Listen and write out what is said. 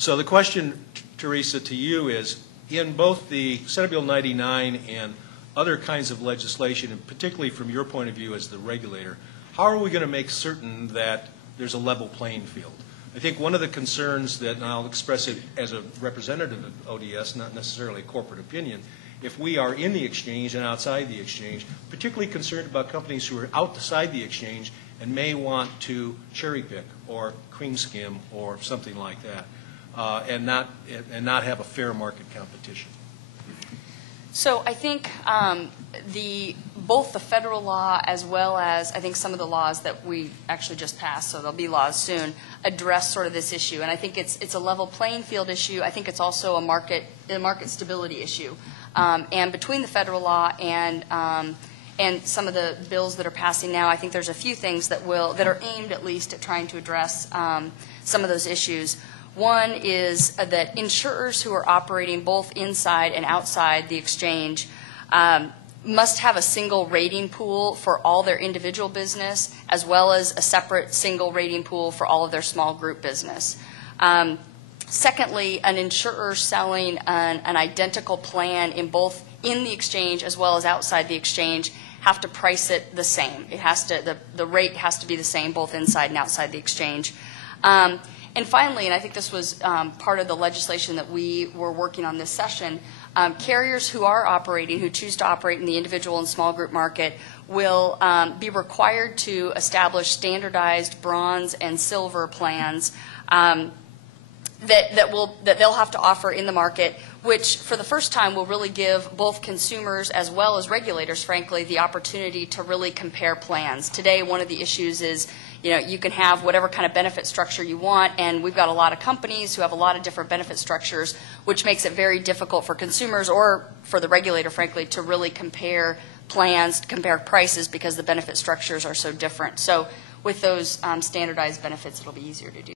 So the question, Teresa, to you is, in both the Senate Bill 99 and other kinds of legislation, and particularly from your point of view as the regulator, how are we going to make certain that there's a level playing field? I think one of the concerns that, and I'll express it as a representative of ODS, not necessarily a corporate opinion, if we are in the exchange and outside the exchange, particularly concerned about companies who are outside the exchange and may want to cherry pick or cream skim or something like that, and not have a fair market competition. So I think both the federal law as well as I think some of the laws that we actually just passed, so there'll be laws soon, address sort of this issue. And I think it's a level playing field issue. I think it's also a market stability issue. And between the federal law and some of the bills that are passing now, I think there's a few things that are aimed at least at trying to address some of those issues. One is that insurers who are operating both inside and outside the exchange must have a single rating pool for all their individual business, as well as a separate single rating pool for all of their small group business. Secondly, an insurer selling an identical plan in the exchange as well as outside the exchange have to price it the same. It has to the rate has to be the same both inside and outside the exchange. And finally, and I think this was part of the legislation that we were working on this session, carriers who choose to operate in the individual and small group market will be required to establish standardized bronze and silver plans that they'll have to offer in the market, which for the first time will really give both consumers as well as regulators, frankly, the opportunity to really compare plans. Today, one of the issues is, you can have whatever kind of benefit structure you want, and we've got a lot of companies who have a lot of different benefit structures, which makes it very difficult for consumers or for the regulator, frankly, to really compare plans, compare prices, because the benefit structures are so different. So with those standardized benefits, it'll be easier to do.